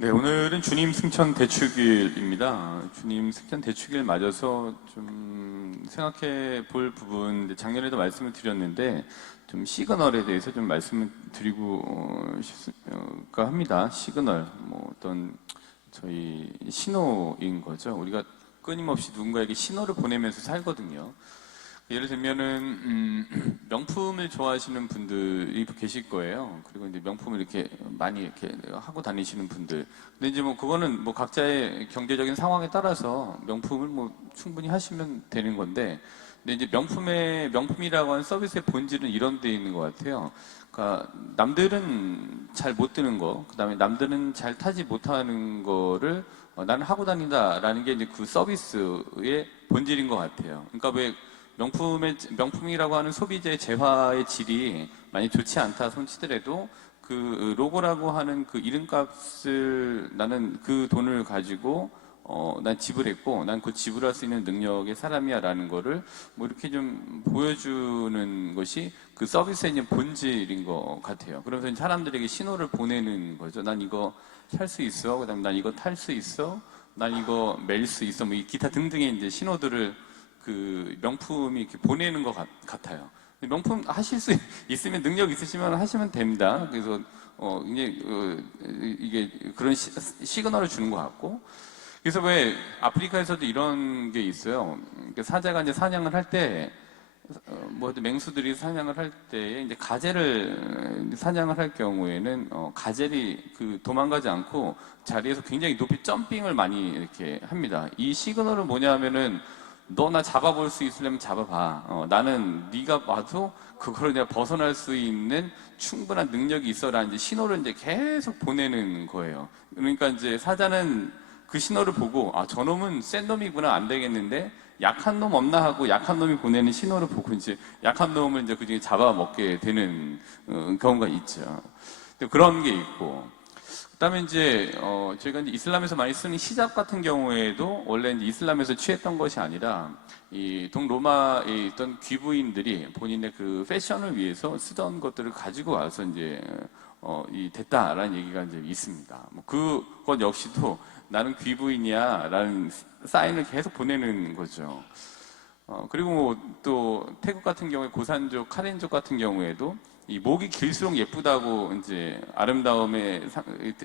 네, 오늘은 주님 승천 대축일입니다. 주님 승천 대축일 맞아서 좀 생각해 볼 부분, 작년에도 말씀을 드렸는데, 좀 시그널에 대해서 좀 말씀을 드리고 싶을까 합니다. 시그널, 뭐 어떤 저희 신호인 거죠. 우리가 끊임없이 누군가에게 신호를 보내면서 살거든요. 예를 들면은 명품을 좋아하시는 분들이 계실 거예요. 그리고 이제 명품을 이렇게 많이 이렇게 하고 다니시는 분들. 근데 이제 뭐 그거는 뭐 각자의 경제적인 상황에 따라서 명품을 뭐 충분히 하시면 되는 건데, 근데 이제 명품이라고 하는 서비스의 본질은 이런 데 있는 것 같아요. 그러니까 남들은 잘 못 드는 거, 그다음에 남들은 잘 타지 못하는 거를 나는 하고 다닌다라는 게 이제 그 서비스의 본질인 것 같아요. 그러니까 왜 명품이라고 하는 소비재의 재화의 질이 많이 좋지 않다 손치더라도 그 로고라고 하는 그 이름값을 나는 그 돈을 가지고 난 지불했고 난 그 지불할 수 있는 능력의 사람이야 라는 거를 뭐 이렇게 좀 보여주는 것이 그 서비스의 이제 본질인 것 같아요. 그러면서 사람들에게 신호를 보내는 거죠. 난 이거 살 수 있어. 그다음에 난 이거 탈 수 있어. 난 이거 멜 수 있어. 뭐 기타 등등의 이제 신호들을 그 명품이 이렇게 보내는 것 같아요. 명품 하실 수 있으면 능력 있으시면 하시면 됩니다. 그래서 이게 그런 시그널을 주는 것 같고. 그래서 왜 아프리카에서도 이런 게 있어요. 사자가 이제 사냥을 할 때, 뭐 맹수들이 사냥을 할 때 이제 가젤을 사냥을 할 경우에는 가젤이 그 도망가지 않고 자리에서 굉장히 높이 점핑을 많이 이렇게 합니다. 이 시그널은 뭐냐면은 너 나 잡아볼 수 있으려면 잡아봐. 나는 네가 와도 그거를 내가 벗어날 수 있는 충분한 능력이 있어라는 이제 신호를 이제 계속 보내는 거예요. 그러니까 이제 사자는 그 신호를 보고 저놈은 센 놈이구나 안 되겠는데 약한 놈 없나 하고 약한 놈이 보내는 신호를 보고 이제 약한 놈을 이제 그중에 잡아먹게 되는 경우가 있죠. 그런 게 있고. 그다음에 이제 저희가 이제 이슬람에서 많이 쓰는 히잡 같은 경우에도 원래 이제 이슬람에서 취했던 것이 아니라 이 동로마에 있던 귀부인들이 본인의 그 패션을 위해서 쓰던 것들을 가지고 와서 이제 이 됐다라는 얘기가 이제 있습니다. 뭐 그것 역시도 나는 귀부인이야라는 사인을 계속 보내는 거죠. 그리고 뭐또 태국 같은 경우에 고산족, 카렌족 같은 경우에도 이 목이 길수록 예쁘다고 이제 아름다움의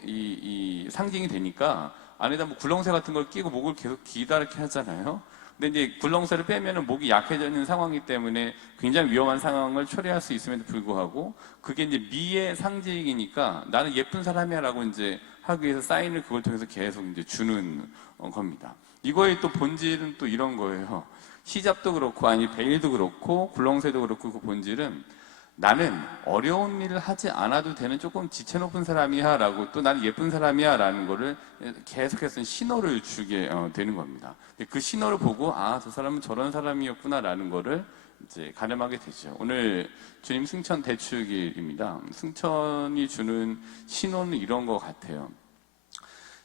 이 상징이 되니까 안에다 뭐 굴렁쇠 같은 걸 끼고 목을 계속 기다랗게 하잖아요. 근데 이제 굴렁쇠를 빼면은 목이 약해져 있는 상황이기 때문에 굉장히 위험한 상황을 초래할 수 있음에도 불구하고 그게 이제 미의 상징이니까 나는 예쁜 사람이야라고 이제 하기 위해서 사인을 그걸 통해서 계속 이제 주는 겁니다. 이거의 또 본질은 또 이런 거예요. 히잡도 그렇고 아니 베일도 그렇고 굴렁쇠도 그렇고 그 본질은 나는 어려운 일을 하지 않아도 되는 조금 지체 높은 사람이야 라고 또 나는 예쁜 사람이야 라는 거를 계속해서 신호를 주게 되는 겁니다. 그 신호를 보고 저 사람은 저런 사람이었구나 라는 거를 이제 가늠하게 되죠. 오늘 주님 승천 대축일입니다. 승천이 주는 신호는 이런 것 같아요.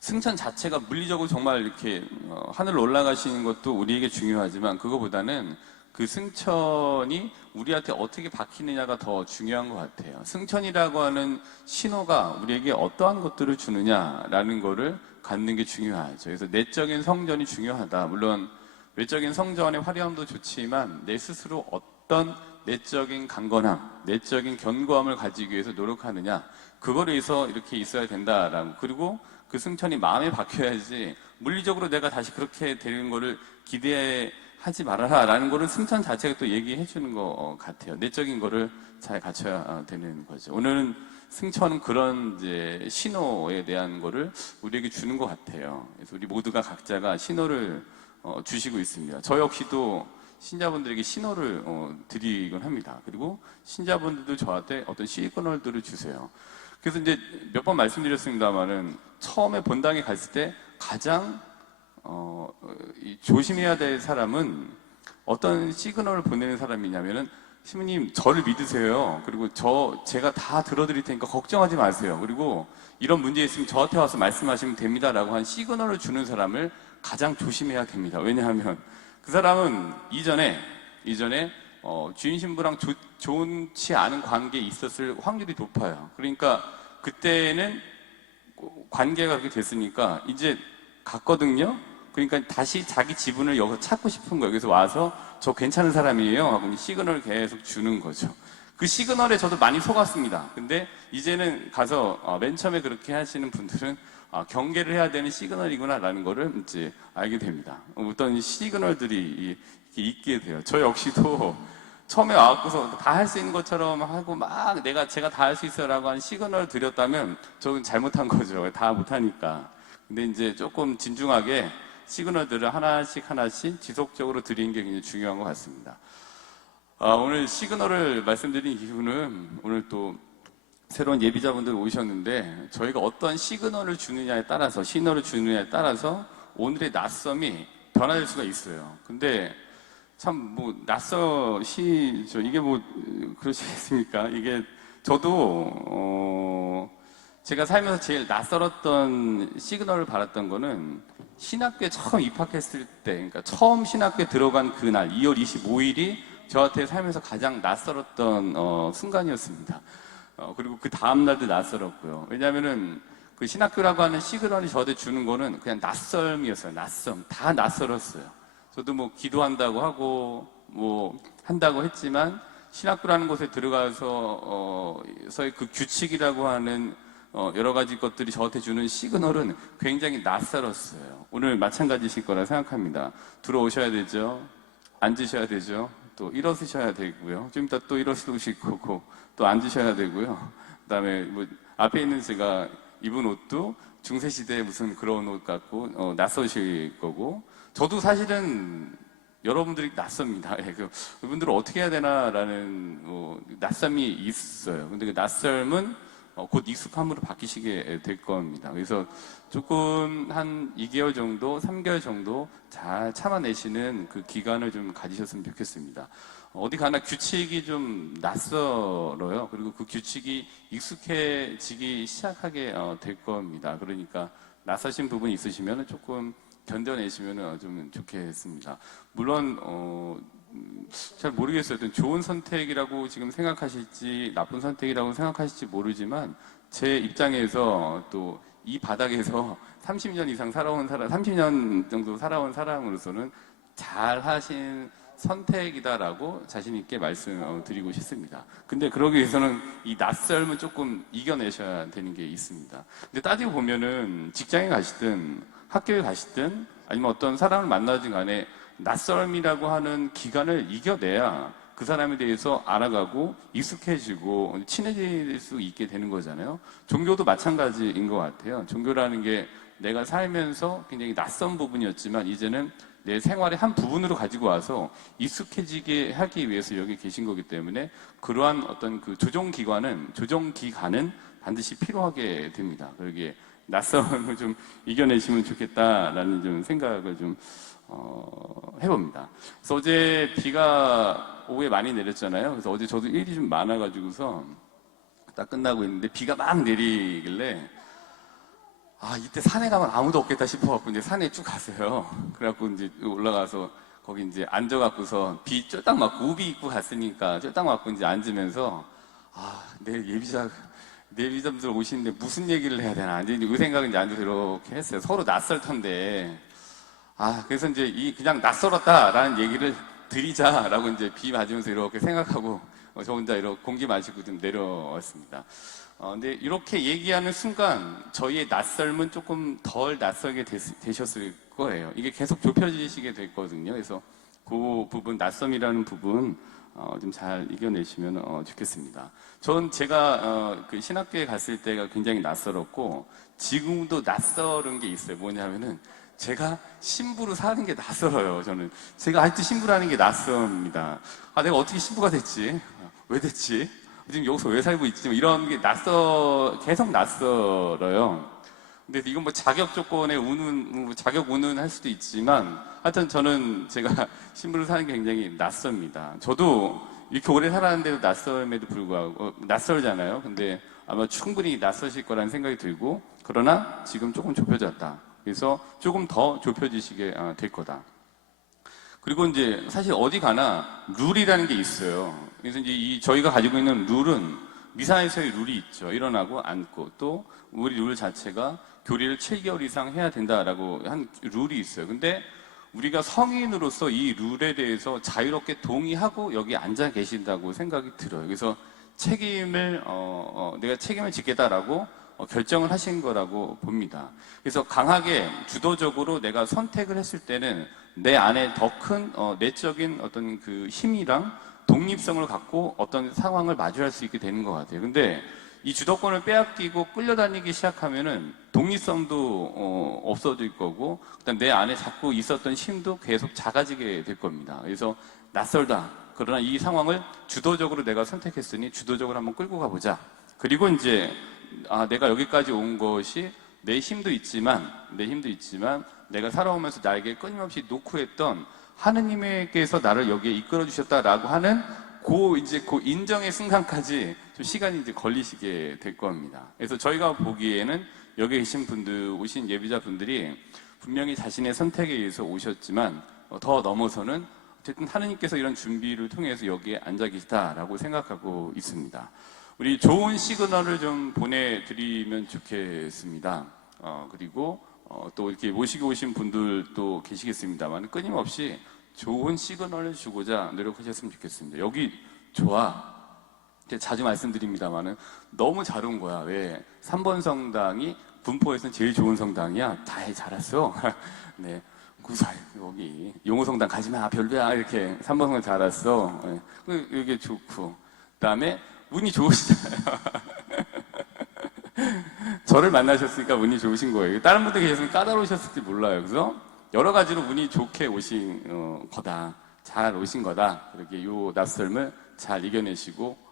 승천 자체가 물리적으로 정말 이렇게 하늘로 올라가시는 것도 우리에게 중요하지만 그거보다는 그 승천이 우리한테 어떻게 박히느냐가 더 중요한 것 같아요. 승천이라고 하는 신호가 우리에게 어떠한 것들을 주느냐라는 거를 갖는 게 중요하죠. 그래서 내적인 성전이 중요하다. 물론 외적인 성전의 화려함도 좋지만 내 스스로 어떤 내적인 강건함, 내적인 견고함을 가지기 위해서 노력하느냐 그거를 위해서 이렇게 있어야 된다라고. 그리고 그 승천이 마음에 박혀야지 물리적으로 내가 다시 그렇게 되는 거를 기대하지 말아라 라는 거를 승천 자체가 또 얘기해 주는 것 같아요. 내적인 거를 잘 갖춰야 되는 거죠. 오늘은 승천은 그런 이제 신호에 대한 거를 우리에게 주는 것 같아요. 그래서 우리 모두가 각자가 신호를 주시고 있습니다. 저 역시도 신자분들에게 신호를 드리곤 합니다. 그리고 신자분들도 저한테 어떤 시그널들을 주세요. 그래서 이제 몇 번 말씀드렸습니다만은 처음에 본당에 갔을 때 가장 조심해야 될 사람은 어떤 시그널을 보내는 사람이냐면은 시부님 저를 믿으세요. 그리고 제가 다 들어드릴 테니까 걱정하지 마세요. 그리고 이런 문제 있으면 저한테 와서 말씀하시면 됩니다라고 한 시그널을 주는 사람을 가장 조심해야 됩니다. 왜냐하면 그 사람은 이전에 주인 신부랑 좋지 않은 관계에 있었을 확률이 높아요. 그러니까 그때는 관계가 그렇게 됐으니까 이제 갔거든요. 그러니까 다시 자기 지분을 여기서 찾고 싶은 거예요. 그래서 와서 저 괜찮은 사람이에요 하고 시그널을 계속 주는 거죠. 그 시그널에 저도 많이 속았습니다. 근데 이제는 가서 맨 처음에 그렇게 하시는 분들은 경계를 해야 되는 시그널이구나라는 거를 이제 알게 됩니다. 어떤 시그널들이 있게 돼요. 저 역시도 처음에 와갖고서 다 할 수 있는 것처럼 하고 막 제가 다 할 수 있어라고 한 시그널을 드렸다면 저는 잘못한 거죠. 다 못하니까. 근데 이제 조금 진중하게 시그널들을 하나씩 지속적으로 드리는 게 굉장히 중요한 것 같습니다. 오늘 시그널을 말씀드린 이유는 오늘 또 새로운 예비자분들 오셨는데 저희가 어떤 시그널을 주느냐에 따라서 시그널을 주느냐에 따라서 오늘의 낯섦이 변화될 수가 있어요. 근데 참 뭐 낯서시죠. 이게 뭐 그러시겠습니까? 이게 저도 제가 살면서 제일 낯설었던 시그널을 받았던 거는 신학교에 처음 입학했을 때, 그러니까 처음 신학교에 들어간 그날 2월 25일이 저한테 살면서 가장 낯설었던 순간이었습니다. 그리고 그 다음날도 낯설었고요. 왜냐하면은 그 신학교라고 하는 시그널이 저한테 주는 거는 그냥 낯설미였어요. 낯섦. 다 낯설었어요. 저도 뭐 기도한다고 하고 뭐 한다고 했지만 신학교라는 곳에 들어가서 서의 그 규칙이라고 하는 여러 가지 것들이 저한테 주는 시그널은 굉장히 낯설었어요. 오늘 마찬가지실 거라 생각합니다. 들어오셔야 되죠. 앉으셔야 되죠. 또 일어서셔야 되고요. 좀 이따 또 일어서실 거고 또 앉으셔야 되고요. 그다음에 뭐 앞에 있는 제가 입은 옷도 중세시대에 무슨 그런 옷 같고 낯서실 거고 저도 사실은 여러분들이 낯섭니다. 그분들은 어떻게 해야 되나라는 낯섦이 있어요. 근데 그 낯섦은 곧 익숙함으로 바뀌시게 될 겁니다. 그래서 조금 한 2개월 정도, 3개월 정도 잘 참아내시는 그 기간을 좀 가지셨으면 좋겠습니다. 어디 가나 규칙이 좀 낯설어요. 그리고 그 규칙이 익숙해지기 시작하게 될 겁니다. 그러니까 낯서신 부분이 있으시면 조금 견뎌내시면 좀 좋겠습니다. 물론 잘 모르겠어요. 좋은 선택이라고 지금 생각하실지 나쁜 선택이라고 생각하실지 모르지만 제 입장에서 또 이 바닥에서 30년 이상 살아온 사람, 30년 정도 살아온 사람으로서는 잘 하신 선택이다라고 자신 있게 말씀드리고 싶습니다. 근데 그러기 위해서는 이 낯설음을 조금 이겨내셔야 되는 게 있습니다. 근데 따지고 보면은 직장에 가시든 학교에 가시든 아니면 어떤 사람을 만나든 간에 낯설음이라고 하는 기간을 이겨내야 그 사람에 대해서 알아가고 익숙해지고 친해질 수 있게 되는 거잖아요. 종교도 마찬가지인 것 같아요. 종교라는 게 내가 살면서 굉장히 낯선 부분이었지만 이제는 내 생활의 한 부분으로 가지고 와서 익숙해지게 하기 위해서 여기 계신 거기 때문에 그러한 어떤 그 조정기간은 반드시 필요하게 됩니다. 그러기에 낯선을 좀 이겨내시면 좋겠다라는 좀 생각을 좀 해봅니다. 그래서 어제 비가 오후에 많이 내렸잖아요. 그래서 어제 저도 일이 좀 많아가지고서 딱 끝나고 있는데 비가 막 내리길래 이때 산에 가면 아무도 없겠다 싶어갖고 이제 산에 쭉 갔어요. 그래갖고 이제 올라가서 거기 이제 앉아갖고서 비 쫄딱 맞고 우비 입고 갔으니까 쫄딱 맞고 이제 앉으면서 내일 예비자분들 오시는데 무슨 얘기를 해야 되나 이제 그 생각은 이제 앉아서 이렇게 했어요. 서로 낯설 텐데 그래서 이제 그냥 낯설었다라는 얘기를 드리자라고 이제 비 맞으면서 이렇게 생각하고 저 혼자 이렇게 공기 마시고 좀 내려왔습니다. 근데 이렇게 얘기하는 순간 저희의 낯설은 조금 덜 낯설게 되셨을 거예요. 이게 계속 좁혀지시게 됐거든요. 그래서 그 부분, 낯섦이라는 부분 좀 잘 이겨내시면 좋겠습니다. 제가 그 신학교에 갔을 때가 굉장히 낯설었고 지금도 낯설은 게 있어요. 뭐냐면은 제가 신부로 사는 게 낯설어요. 제가 아직도 신부라는 게 낯섭니다. 내가 어떻게 신부가 됐지? 왜 됐지? 지금 여기서 왜 살고 있지? 이런 게 계속 낯설어요. 근데 이건 뭐 자격 조건에 자격 운운 할 수도 있지만 하여튼 저는 제가 신부로 사는 게 굉장히 낯섭니다. 저도 이렇게 오래 살았는데도 낯설음에도 불구하고 낯설잖아요. 근데 아마 충분히 낯서실 거라는 생각이 들고 그러나 지금 조금 좁혀졌다. 그래서 조금 더 좁혀지시게 될 거다. 그리고 이제 사실 어디 가나 룰이라는 게 있어요. 그래서 이제 저희가 가지고 있는 룰은 미사에서의 룰이 있죠. 일어나고 앉고, 또 우리 룰 자체가 교리를 7개월 이상 해야 된다라고 한 룰이 있어요. 근데 우리가 성인으로서 이 룰에 대해서 자유롭게 동의하고 여기 앉아 계신다고 생각이 들어요. 그래서 책임을 내가 책임을 지겠다라고 결정을 하신 거라고 봅니다. 그래서 강하게 주도적으로 내가 선택을 했을 때는 내 안에 더 큰 내적인 어떤 그 힘이랑 독립성을 갖고 어떤 상황을 마주할 수 있게 되는 것 같아요. 근데 이 주도권을 빼앗기고 끌려다니기 시작하면은 독립성도 없어질 거고, 그다음 내 안에 자꾸 있었던 힘도 계속 작아지게 될 겁니다. 그래서 낯설다. 그러나 이 상황을 주도적으로 내가 선택했으니 주도적으로 한번 끌고 가보자. 그리고 이제 내가 여기까지 온 것이 내 힘도 있지만 내가 살아오면서 나에게 끊임없이 노크했던 하느님께서 나를 여기에 이끌어 주셨다라고 하는 그 인정의 순간까지 좀 시간이 이제 걸리시게 될 겁니다. 그래서 저희가 보기에는 여기 계신 분들, 오신 예비자분들이 분명히 자신의 선택에 의해서 오셨지만 더 넘어서는 어쨌든 하느님께서 이런 준비를 통해서 여기에 앉아 계시다라고 생각하고 있습니다. 우리 좋은 시그널을 좀 보내드리면 좋겠습니다. 그리고 또 이렇게 모시고 오신 분들도 계시겠습니다만 끊임없이 좋은 시그널을 주고자 노력하셨으면 좋겠습니다. 여기 좋아. 자주 말씀드립니다만은 너무 잘 온 거야. 왜? 3번 성당이 군포에서는 제일 좋은 성당이야. 다 잘 왔어. 네. 구사 여기 용호성당 가지마. 별로야. 이렇게 3번 성당 잘 왔어. 네. 이게 좋고. 그다음에 운이 좋으시잖아요. 저를 만나셨으니까 운이 좋으신 거예요. 다른 분들 계셨으면 까다로우셨을지 몰라요. 그래서 여러 가지로 운이 좋게 오신 거다. 잘 오신 거다. 이렇게 요 낯설음을 잘 이겨내시고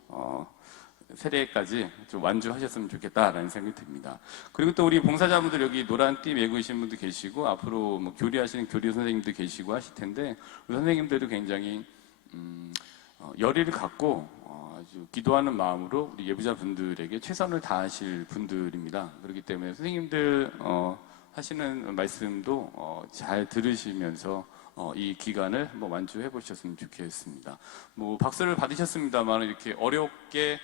세례까지 좀 완주하셨으면 좋겠다라는 생각이 듭니다. 그리고 또 우리 봉사자분들 여기 노란 띠 메고 계신 분도 계시고 앞으로 뭐 교리하시는 교리 선생님도 계시고 하실 텐데 우리 선생님들도 굉장히 열의를 갖고 아주 기도하는 마음으로 우리 예부자분들에게 최선을 다하실 분들입니다. 그렇기 때문에 선생님들 하시는 말씀도 잘 들으시면서 이 기간을 한번 완주해 보셨으면 좋겠습니다. 뭐 박수를 받으셨습니다만 이렇게 어렵게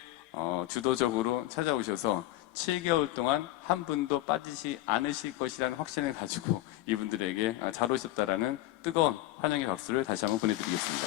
주도적으로 찾아오셔서 7개월 동안 한 분도 빠지지 않으실 것이라는 확신을 가지고 이분들에게 잘 오셨다라는 뜨거운 환영의 박수를 다시 한번 보내드리겠습니다.